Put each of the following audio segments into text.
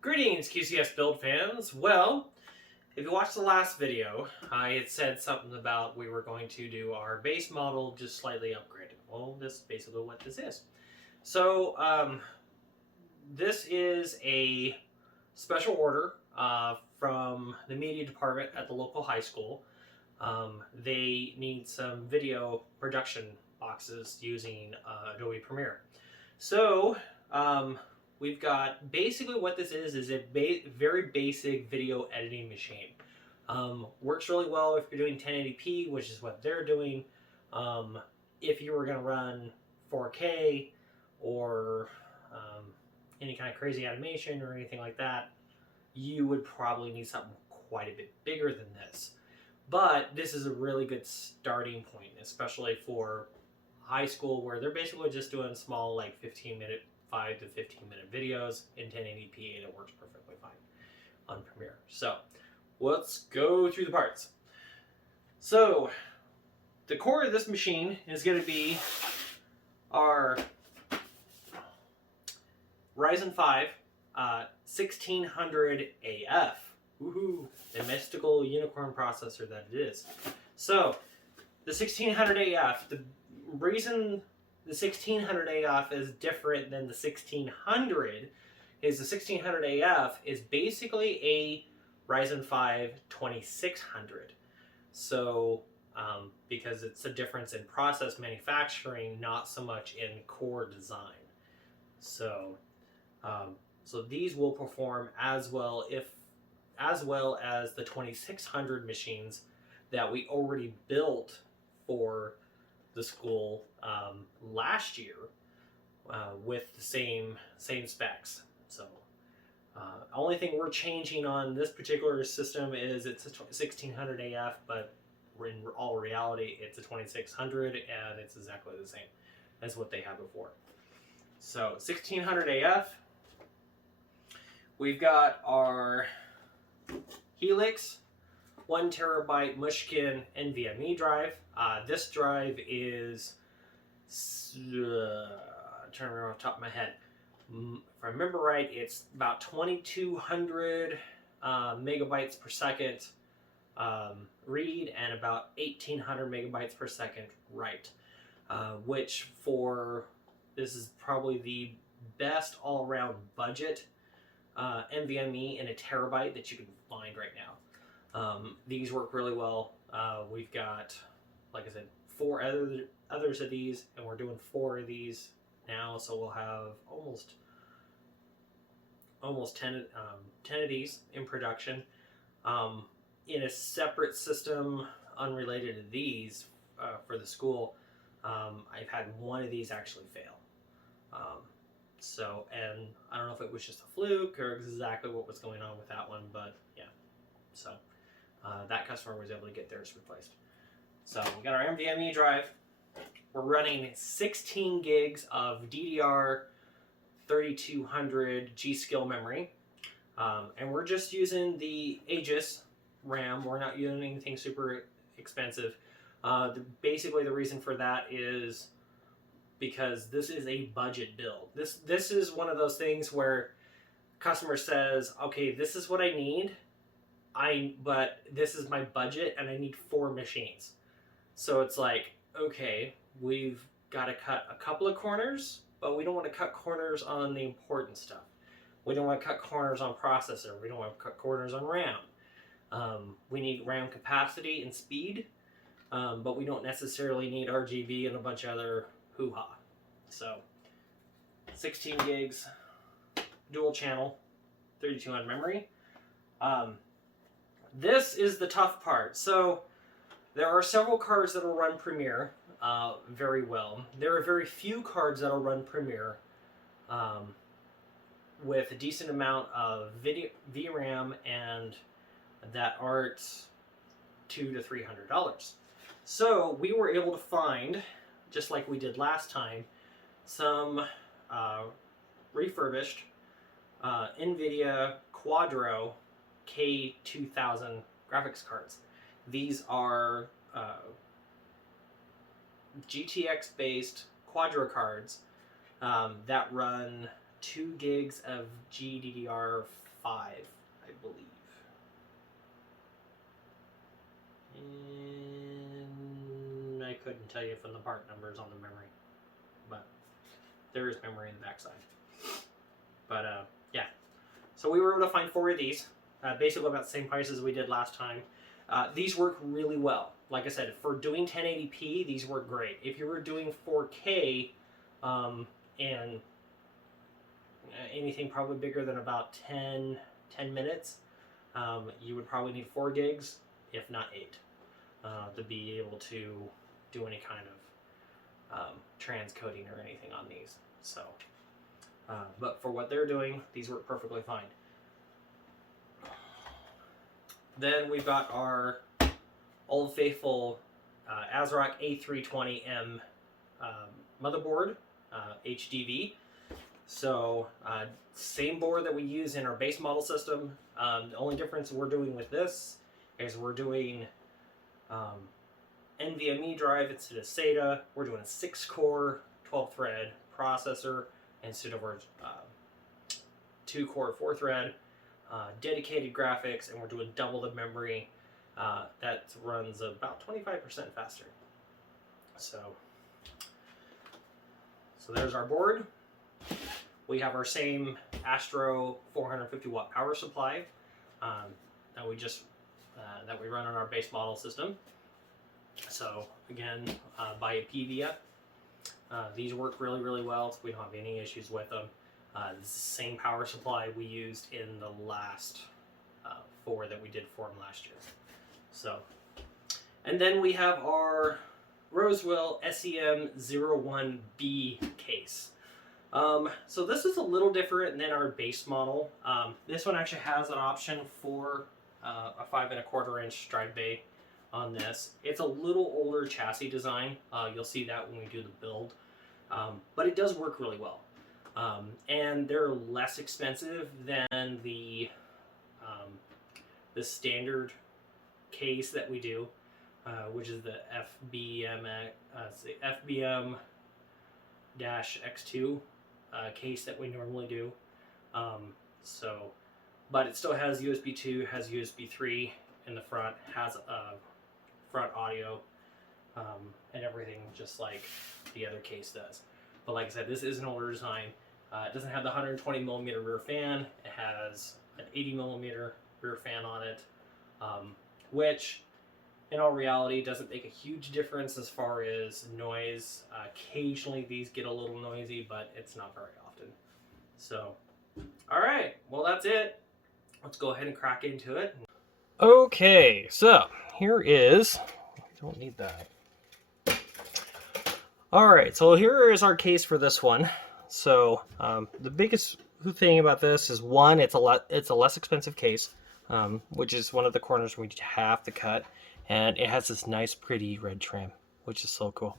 Greetings, QCS build fans. Well, if you watched the last video, I had said something about we were going to do our base model just slightly upgraded. Well, this is basically what this is. So, this is a special order from the media department at the local high school. They need some video production boxes using Adobe Premiere. So, we've got basically what this is a very basic video editing machine. Works really well if you're doing 1080p, which is what they're doing. If you were going to run 4K or any kind of crazy animation or anything like that, you would probably need something quite a bit bigger than this. But this is a really good starting point, especially for high school where they're basically just doing small, like 5 to 15 minute videos in 1080p, and it works perfectly fine on Premiere. So let's go through the parts. So the core of this machine is going to be our Ryzen 5 1600 AF. Woohoo! The mystical unicorn processor that it is. So the 1600 AF, the reason the 1600 AF is different than the 1600 is the 1600 AF is basically a Ryzen 5 2600. So, because it's a difference in process manufacturing, not so much in core design. So, so these will perform as well as the 2600 machines that we already built for the school last year with the same specs. So only thing we're changing on this particular system is it's a 1600 AF, but in all reality it's a 2600, and it's exactly the same as what they had before. So 1600 AF, we've got our Helix 1 terabyte Mushkin NVMe drive. This drive is, I'm trying to remember off the top of my head. If I remember right, it's about 2200 megabytes per second read and about 1800 megabytes per second write. Which this is probably the best all-around budget NVMe in a terabyte that you can find right now. These work really well. We've got, like I said, 4 others of these, and we're doing 4 of these now, so we'll have almost 10 of these in production. In a separate system unrelated to these for the school, I've had one of these actually fail. So, and I don't know if it was just a fluke or exactly what was going on with that one, but yeah. So that customer was able to get theirs replaced. So we got our NVMe drive. We're running 16 gigs of DDR 3200 G.Skill memory. And we're just using the Aegis RAM. We're not using anything super expensive. Basically the reason for that is because this is a budget build. This is one of those things where customer says, okay, this is what I need, but this is my budget and I need 4 machines. So it's like, okay, we've got to cut a couple of corners, but we don't want to cut corners on the important stuff. We don't want to cut corners on processor. We don't want to cut corners on RAM. We need RAM capacity and speed, but we don't necessarily need RGB and a bunch of other hoo-ha. So 16 gigs, dual channel, 3200 memory. This is the tough part. So there are several cards that will run Premiere very well. There are very few cards that will run Premiere with a decent amount of VRAM and that aren't $200 to $300. So we were able to find, just like we did last time, some refurbished Nvidia Quadro K2000 graphics cards. These are GTX based Quadro cards that run 2 gigs of GDDR 5, I believe. And I couldn't tell you from the part numbers on the memory, but there is memory in the backside. But yeah, so we were able to find 4 of these, basically about the same price as we did last time. These work really well. Like I said, for doing 1080p, these work great. If you were doing 4K and anything probably bigger than about 10 minutes, you would probably need 4 gigs, if not 8, to be able to do any kind of transcoding or anything on these. So, but for what they're doing, these work perfectly fine. Then we've got our old faithful AsRock A320M motherboard, HDV. So same board that we use in our base model system. The only difference we're doing with this is we're doing NVMe drive instead of SATA. We're doing a 6-core, 12-thread processor instead of our 2-core, 4-thread. Dedicated graphics, and we're doing double the memory. That runs about 25% faster. So there's our board. We have our same Astro 450 watt power supply that we just that we run on our base model system. So again, by Apevia. These work really, really well. So we don't have any issues with them. This is the same power supply we used in the last 4 that we did for them last year. So, and then we have our Rosewill SEM01B case. So this is a little different than our base model. This one actually has an option for a 5 1/4 inch drive bay on this. It's a little older chassis design. You'll see that when we do the build, but it does work really well. And they're less expensive than the standard case that we do, which is the FBM-X2 case that we normally do. But it still has USB 2, has USB 3 in the front, has front audio, and everything just like the other case does. But like I said, this is an older design. It doesn't have the 120mm rear fan. It has an 80mm rear fan on it, which in all reality doesn't make a huge difference as far as noise. Occasionally these get a little noisy, but it's not very often. So, all right, well that's it. Let's go ahead and crack into it. Okay, so here is, I don't need that. All right, so here is our case for this one. So the biggest thing about this is, one, it's a less expensive case, which is one of the corners we have to cut, and it has this nice, pretty red trim, which is so cool.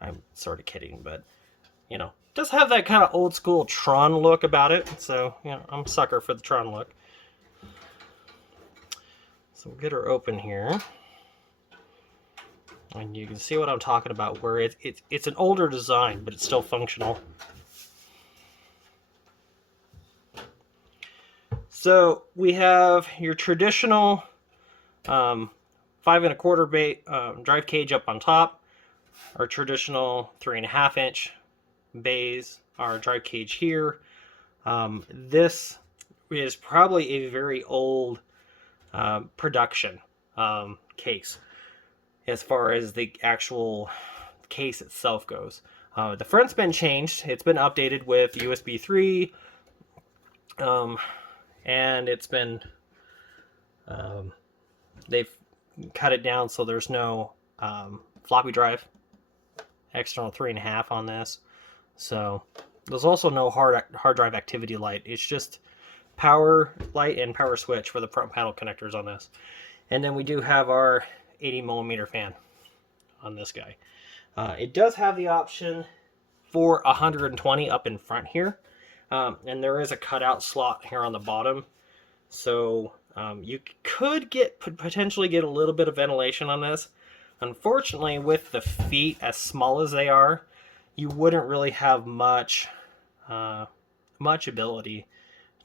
I'm sort of kidding, but you know, it does have that kind of old school Tron look about it. So you know, I'm a sucker for the Tron look. So we'll get her open here. And you can see what I'm talking about, where it's an older design, but it's still functional. So we have your traditional 5 1/4 drive cage up on top, our traditional 3.5 inch bays, our drive cage here. This is probably a very old production case as far as the actual case itself goes. The front's been changed. It's been updated with USB 3, and it's been they've cut it down so there's no floppy drive, external 3.5 on this. So there's also no hard drive activity light. It's just power light and power switch for the front panel connectors on this. And then we do have our 80mm fan on this guy. It does have the option for 120 up in front here, and there is a cutout slot here on the bottom, so you could potentially get a little bit of ventilation on this. Unfortunately, with the feet as small as they are, you wouldn't really have much ability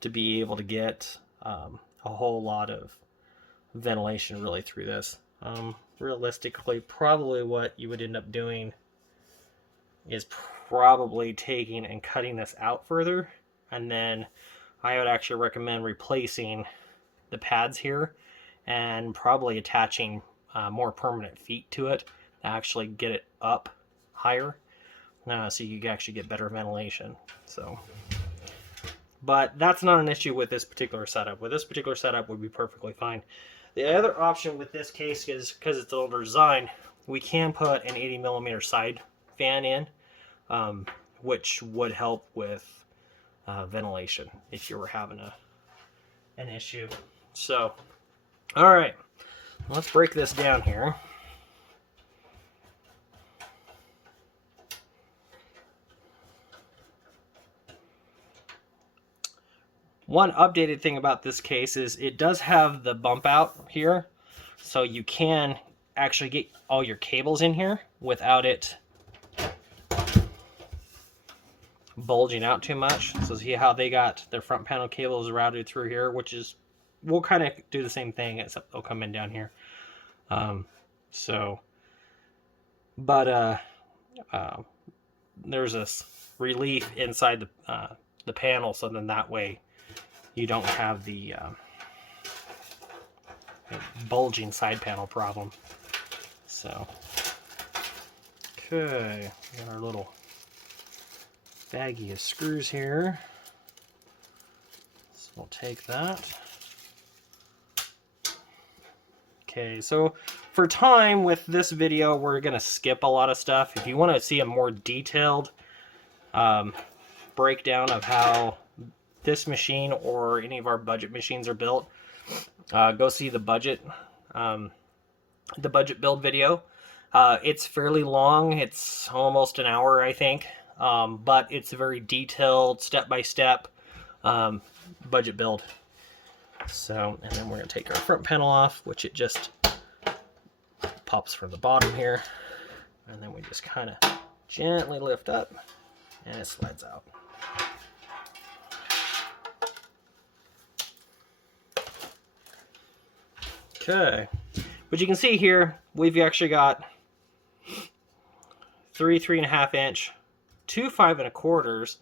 to be able to get a whole lot of ventilation really through this. Realistically, probably what you would end up doing is probably taking and cutting this out further, and then I would actually recommend replacing the pads here and probably attaching more permanent feet to it to actually get it up higher, so you can actually get better ventilation. So, but that's not an issue with this particular setup. With this particular setup would be perfectly fine. The other option with this case is, because it's an older design, we can put an 80mm side fan in, which would help with ventilation if you were having an issue. So, all right, let's break this down here. One updated thing about this case is it does have the bump out here, so you can actually get all your cables in here without it bulging out too much. So see how they got their front panel cables routed through here, which is, we'll kind of do the same thing, except they'll come in down here. There's this relief inside the panel, so then that way you don't have the bulging side panel problem. So, okay, got our little baggie of screws here. So we'll take that. Okay, so for time with this video, we're gonna skip a lot of stuff. If you want to see a more detailed breakdown of how this machine or any of our budget machines are built, go see the budget build video. It's fairly long. It's almost an hour, I think, but it's a very detailed, step-by-step budget build. So, and then we're going to take our front panel off, which it just pops from the bottom here, and then we just kind of gently lift up and it slides out. Okay, but you can see here we've actually got 3.5 inch, 2 5.25,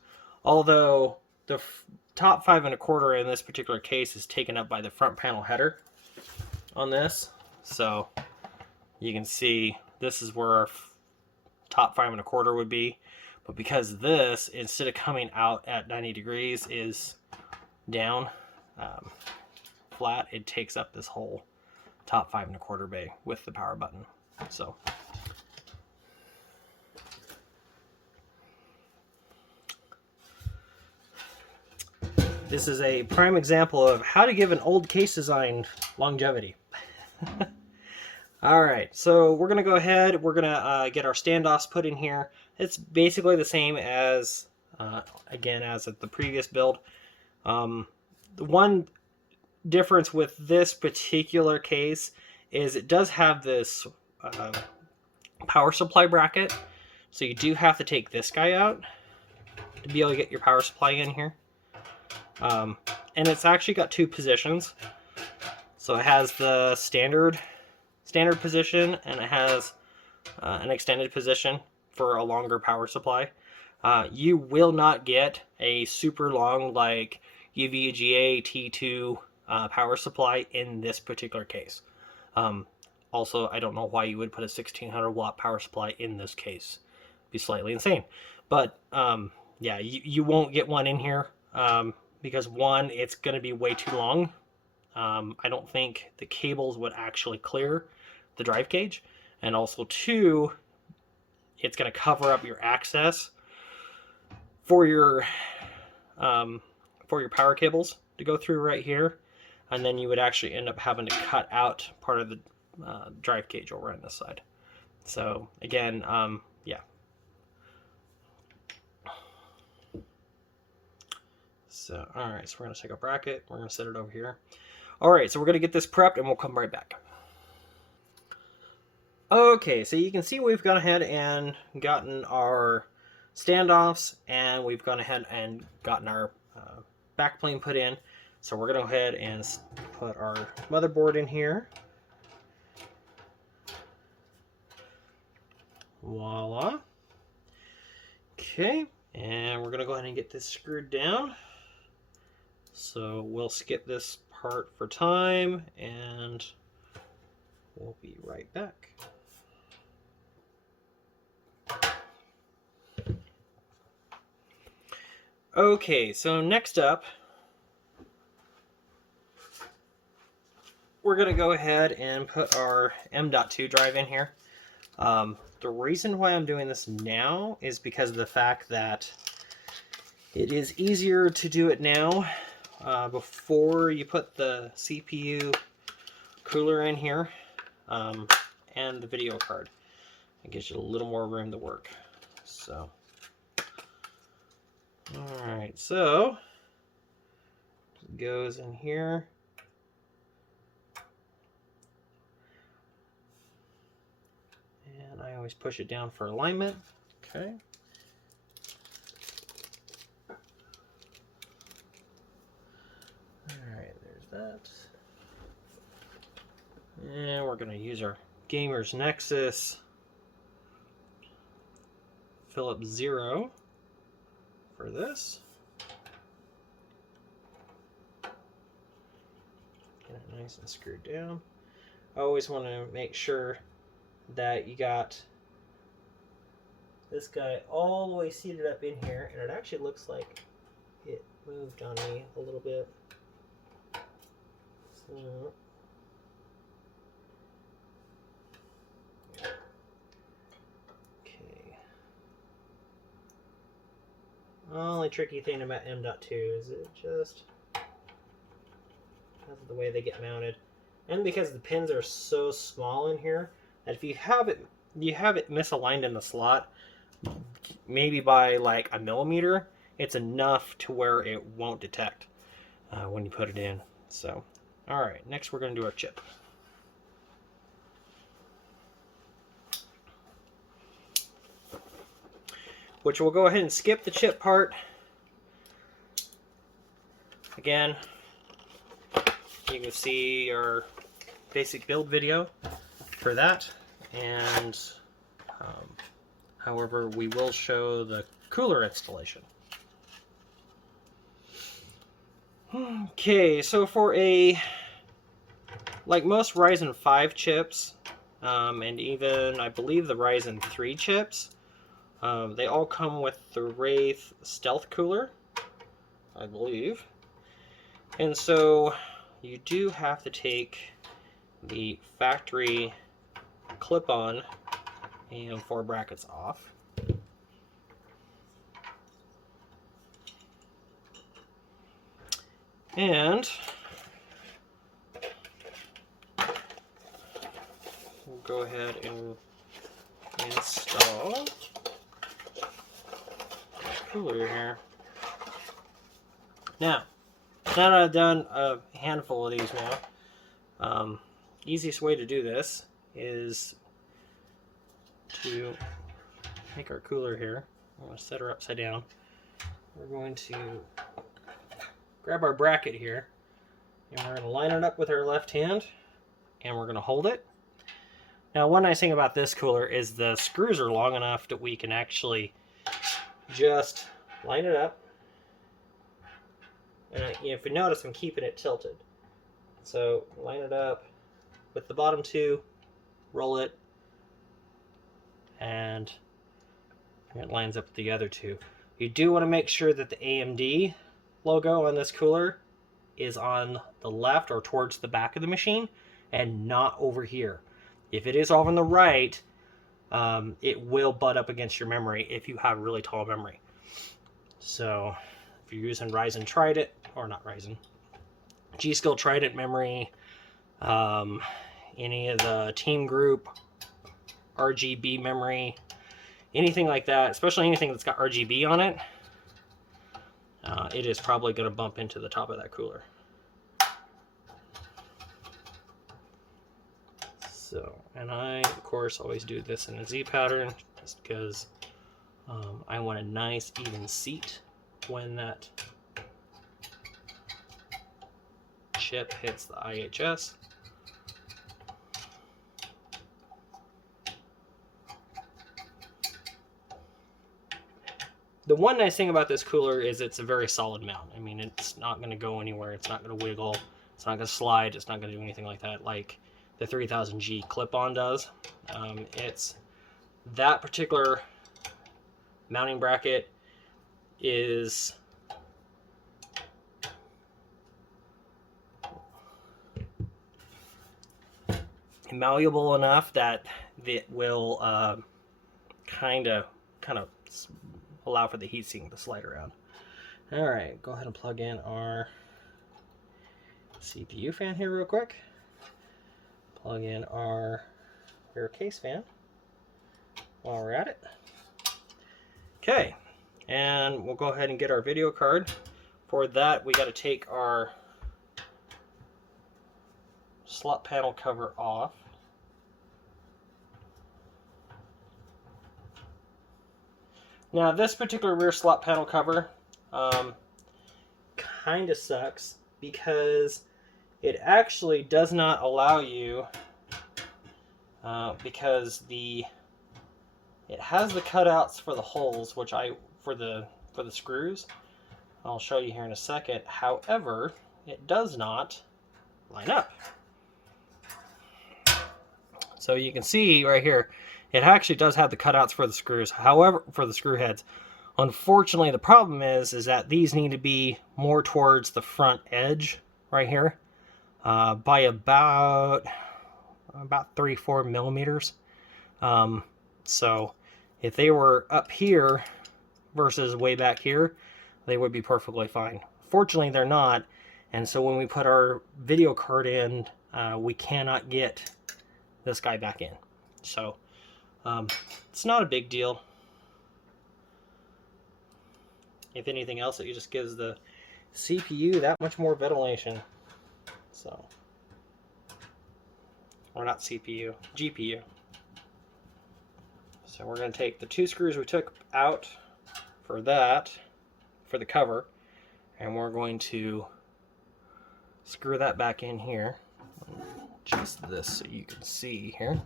although the top 5.25 in this particular case is taken up by the front panel header on this. So you can see this is where our top 5.25 would be, but because this, instead of coming out at 90 degrees, is down flat, it takes up this whole top 5.25 bay with the power button. So this is a prime example of how to give an old case design longevity. All right, so we're gonna go ahead, we're gonna get our standoffs put in here. It's basically the same as again as at the previous build. The one difference with this particular case is it does have this power supply bracket, so you do have to take this guy out to be able to get your power supply in here. And it's actually got two positions, so it has the standard position, and it has an extended position for a longer power supply. You will not get a super long like Nvidia T2 power supply in this particular case. Also, I don't know why you would put a 1600 watt power supply in this case. It'd be slightly insane. But yeah, you won't get one in here because one, it's going to be way too long. I don't think the cables would actually clear the drive cage, and also two, it's going to cover up your access for your power cables to go through right here, and then you would actually end up having to cut out part of the drive cage over on this side. So again, yeah. So all right, so we're going to take a bracket, we're going to set it over here. All right, so we're going to get this prepped and we'll come right back. Okay, so you can see we've gone ahead and gotten our standoffs, and we've gone ahead and gotten our backplane put in. So we're going to go ahead and put our motherboard in here. Voila. Okay, and we're going to go ahead and get this screwed down. So we'll skip this part for time, and we'll be right back. Okay, so next up, we're going to go ahead and put our M.2 drive in here. The reason why I'm doing this now is because of the fact that it is easier to do it now before you put the CPU cooler in here and the video card. It gives you a little more room to work. So, alright, so it goes in here. And I always push it down for alignment. Okay. Alright, there's that. And we're going to use our Gamer's Nexus Philips Zero for this. Get it nice and screwed down. I always want to make sure that you got this guy all the way seated up in here, and it actually looks like it moved on me a little bit. So, okay. The only tricky thing about M.2 is it just because of the way they get mounted, and because the pins are so small in here that if you have it misaligned in the slot, maybe by like a millimeter, it's enough to where it won't detect when you put it in. So, all right, next we're going to do our chip. Which we'll go ahead and skip the chip part. Again, you can see our basic build video for that, and however, we will show the cooler installation. Okay, so for like most Ryzen 5 chips, and even I believe the Ryzen 3 chips, they all come with the Wraith stealth cooler, I believe. And so you do have to take the factory clip-on and 4 brackets off. And we'll go ahead and install the cooler here. Now that I've done a handful of these now, easiest way to do this is to make our cooler here. I'm going to set her upside down. We're going to grab our bracket here, and we're going to line it up with our left hand, and we're going to hold it. Now, one nice thing about this cooler is the screws are long enough that we can actually just line it up. And if you notice, I'm keeping it tilted. So line it up with the bottom two, roll it, and it lines up with the other two. You do want to make sure that the AMD logo on this cooler is on the left or towards the back of the machine and not over here. If it is off on the right, it will butt up against your memory if you have really tall memory. So if you're using Ryzen Trident, or not Ryzen, G.Skill Trident memory, any of the Team Group RGB memory, anything like that, especially anything that's got RGB on it, it is probably going to bump into the top of that cooler. So, and I, of course, always do this in a Z pattern, just because I want a nice even seat when that chip hits the IHS. The one nice thing about this cooler is it's a very solid mount. I mean, it's not going to go anywhere. It's not going to wiggle. It's not going to slide. It's not going to do anything like that like the 3000G clip-on does. It's that particular mounting bracket is malleable enough that it will kind of allow for the heatsink to slide around. All right, go ahead and plug in our CPU fan here real quick. Plug in our rear case fan while we're at it. Okay, and we'll go ahead and get our video card. For that, we got to take our slot panel cover off. Now this particular rear slot panel cover kind of sucks because it actually does not allow you, because it has the cutouts for the holes, which for the screws. I'll show you here in a second. However, it does not line up. So you can see right here, it actually does have the cutouts for the screws. However, for the screw heads, unfortunately, the problem is that these need to be more towards the front edge right here, by about 3-4 millimeters. So if they were up here versus way back here, they would be perfectly fine. Fortunately, they're not, and so when we put our video card in, we cannot get this guy back in. So it's not a big deal. If anything else, it just gives the CPU that much more ventilation. So, or not CPU, GPU. So we're going to take the 2 screws we took out for that, for the cover, and we're going to screw that back in here. Adjust this so you can see here.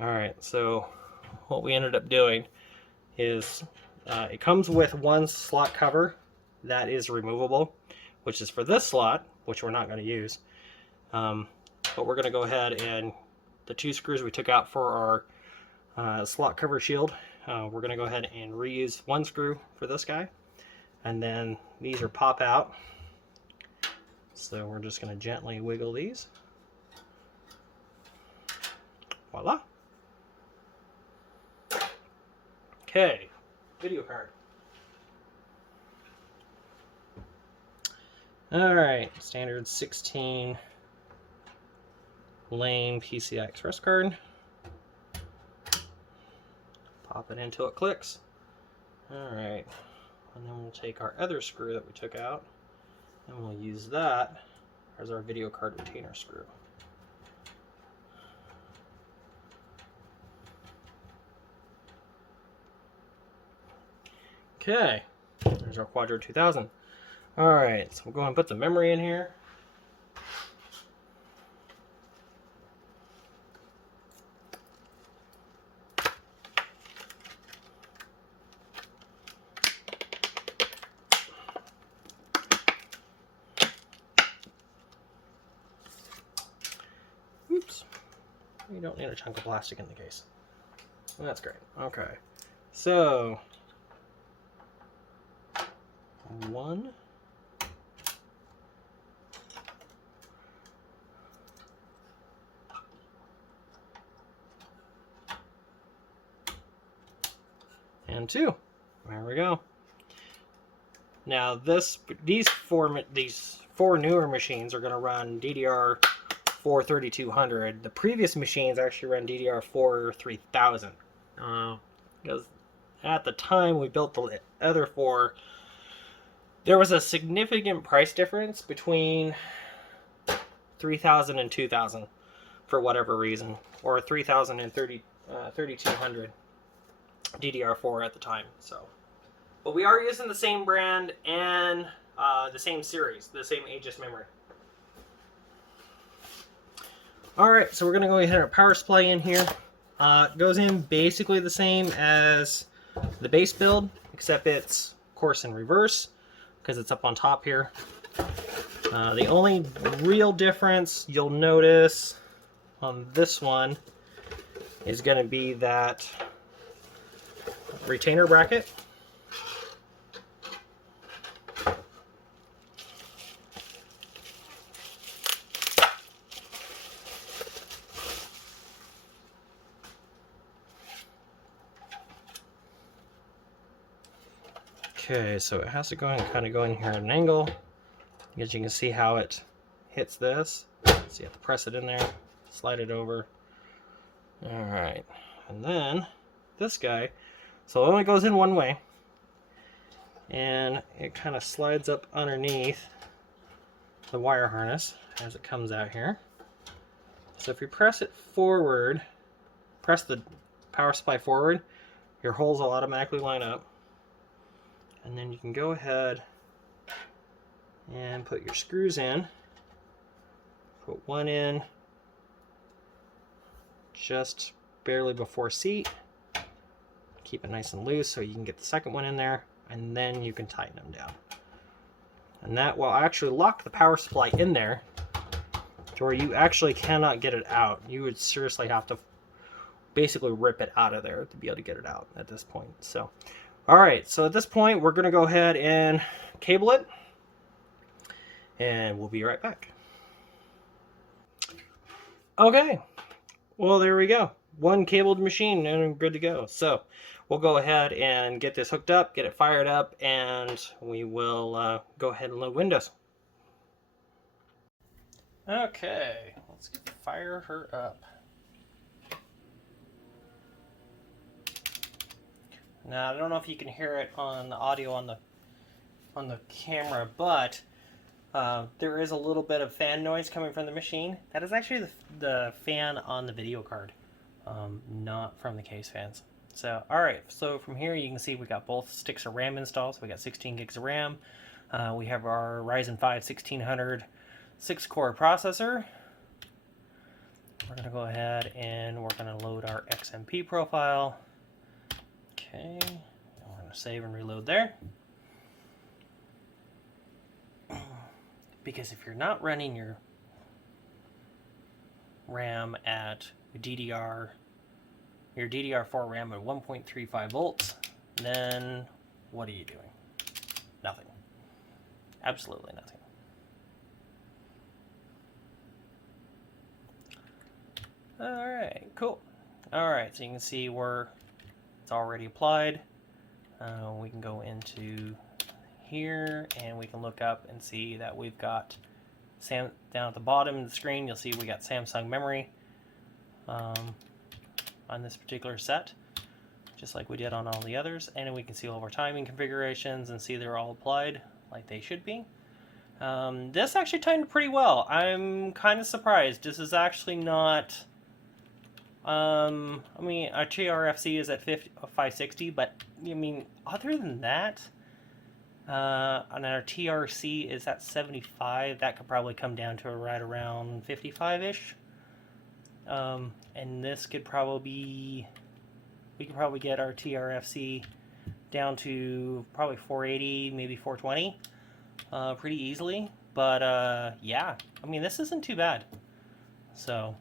Alright, so what we ended up doing is it comes with one slot cover that is removable, which is for this slot, which we're not going to use. But we're going to go ahead and the 2 screws we took out for our slot cover shield, we're going to go ahead and reuse 1 screw for this guy. And then these are pop out. So we're just going to gently wiggle these. Voila. Okay, video card. Alright, standard 16 lane PCI Express card. Pop it in until it clicks. Alright, and then we'll take our other screw that we took out and we'll use that as our video card retainer screw. Okay, there's our Quadro 2000. Alright, so we'll go ahead and put the memory in here. Oops, you don't need a chunk of plastic in the case. That's great. Okay, so 1, and 2. There we go. Now these four newer machines are going to run DDR4 3200. The previous machines actually run DDR4 3000. Because at the time we built the other 4, there was a significant price difference between 3000 and 2000 for whatever reason, or 3000 and 3200 DDR4 at the time. So, but we are using the same brand and the same series, the same Aegis memory. Alright, so we're going to go ahead and power supply in here. It goes in basically the same as the base build, except it's, of course, in reverse, because it's up on top here. The only real difference you'll notice on this one is going to be that retainer bracket. Okay, so it has to go and kind of go in here at an angle, because you can see how it hits this. So you have to press it in there, slide it over. All right, and then this guy, so it only goes in one way, and it kind of slides up underneath the wire harness as it comes out here. So if you press it forward, press the power supply forward, your holes will automatically line up. And then you can go ahead and put your screws in. Put one in just barely before seat. Keep it nice and loose so you can get the second one in there, and then you can tighten them down. And that will actually lock the power supply in there to where you actually cannot get it out. You would seriously have to basically rip it out of there to be able to get it out at this point. So, all right, so at this point, we're going to go ahead and cable it, and we'll be right back. Okay, well, there we go. One cabled machine, and I'm good to go. So we'll go ahead and get this hooked up, get it fired up, and we will go ahead and load Windows. Okay, let's fire her up. Now, I don't know if you can hear it on the audio on the camera, but there is a little bit of fan noise coming from the machine. That is actually the fan on the video card, not from the case fans. So, alright, so from here you can see we got both sticks of RAM installed. So we got 16 gigs of RAM. We have our Ryzen 5 1600 6-core processor. We're going to go ahead and we're going to load our XMP profile. Okay, we're going to save and reload there. Because if you're not running your RAM at your DDR4 RAM at 1.35 volts, then what are you doing? Nothing. Absolutely nothing. Alright, cool. Alright, so you can see where it's already applied. We can go into here and we can look up and see that we've got down at the bottom of the screen, you'll see we got Samsung memory on this particular set, just like we did on all the others. And we can see all of our timing configurations and see they're all applied like they should be. This actually timed pretty well. I'm kind of surprised. This is actually not... I mean, our TRFC is at 560, but I mean, other than that, and our TRC is at 75, that could probably come down to right around 55-ish. And this could probably we could probably get our TRFC down to probably 480, maybe 420, pretty easily. But yeah, I mean, this isn't too bad. So,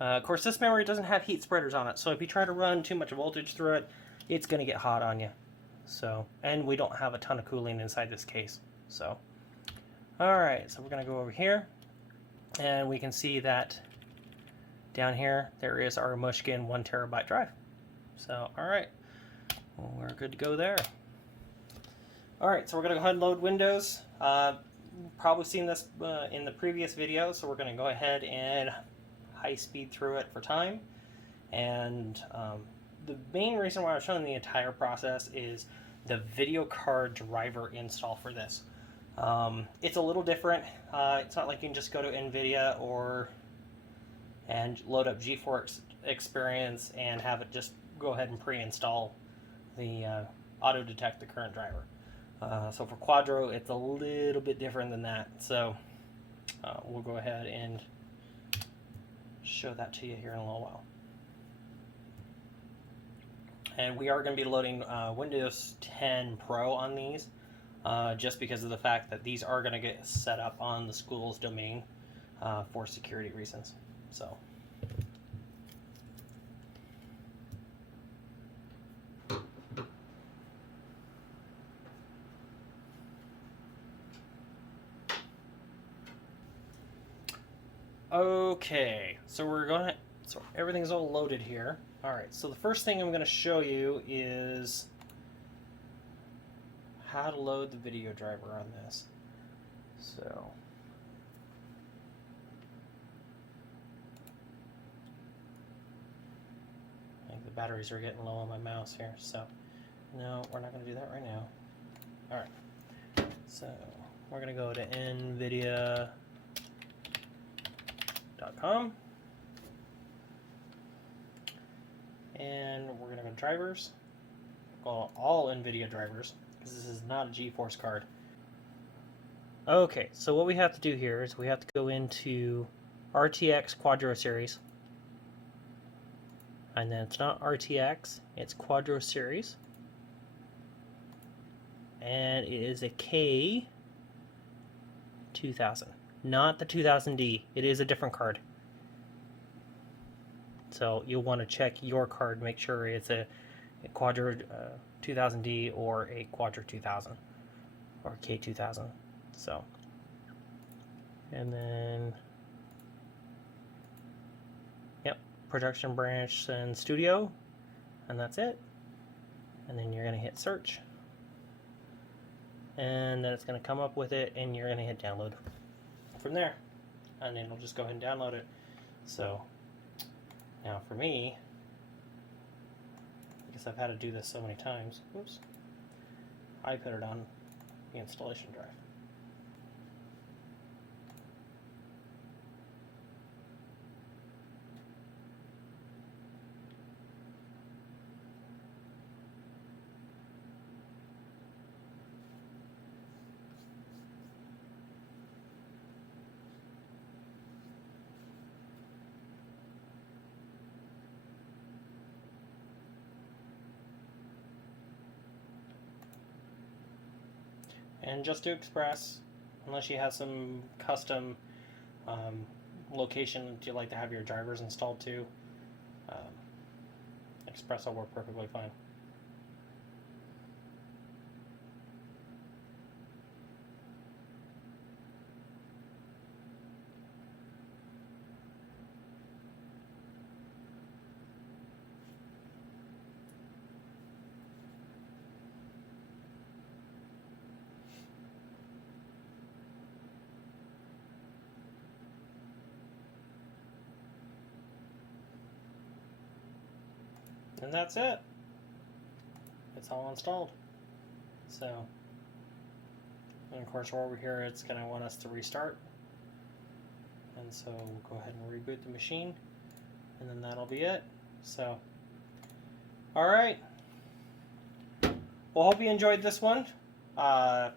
of course, this memory doesn't have heat spreaders on it, so if you try to run too much voltage through it, it's going to get hot on you. So, and we don't have a ton of cooling inside this case. So, alright, so we're going to go over here, and we can see that down here, there is our Mushkin 1 terabyte drive. So, alright, well, we're good to go there. Alright, so we're going to go ahead and load Windows. Probably seen this in the previous video, so we're going to go ahead and high speed through it for time. And the main reason why I'm showing the entire process is the video card driver install for this. It's a little different. It's not like you can just go to Nvidia and load up GeForce Experience and have it just go ahead and pre-install the auto detect the current driver. So for Quadro, it's a little bit different than that. So we'll go ahead and show that to you here in a little while. And we are going to be loading Windows 10 Pro on these, just because of the fact that these are going to get set up on the school's domain for security reasons. So. Okay, so so everything's all loaded here. All right, so the first thing I'm going to show you is how to load the video driver on this. So, I think the batteries are getting low on my mouse here, so no, we're not going to do that right now. All right, so we're going to go to Nvidia.com. And we're going to go to drivers, call all Nvidia drivers, because this is not a GeForce card. Okay, so what we have to do here is we have to go into RTX Quadro series, and then it's not RTX, it's Quadro series, and it is a K2000, not the 2000D. It is a different card. So you'll want to check your card, make sure it's a Quadro 2000D or a Quadro 2000 or K2000. So, and then, yep, production branch and studio, and that's it. And then you're going to hit search, and then it's going to come up with it, and you're going to hit download from there, and then it'll just go ahead and download it. So. Now for me, because I've had to do this so many times, whoops, I put it on the installation drive. And just to express, unless you have some custom location that you like to have your drivers installed to, Express will work perfectly fine. And that's it. It's all installed. So, and of course, over here, it's going to want us to restart. And so we'll go ahead and reboot the machine, and then that'll be it. So, all right. Well, hope you enjoyed this one. If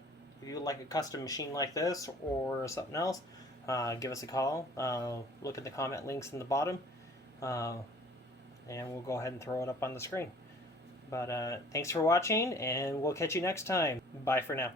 you would like a custom machine like this or something else, give us a call. Look at the comment links in the bottom. And we'll go ahead and throw it up on the screen. But thanks for watching, and we'll catch you next time. Bye for now.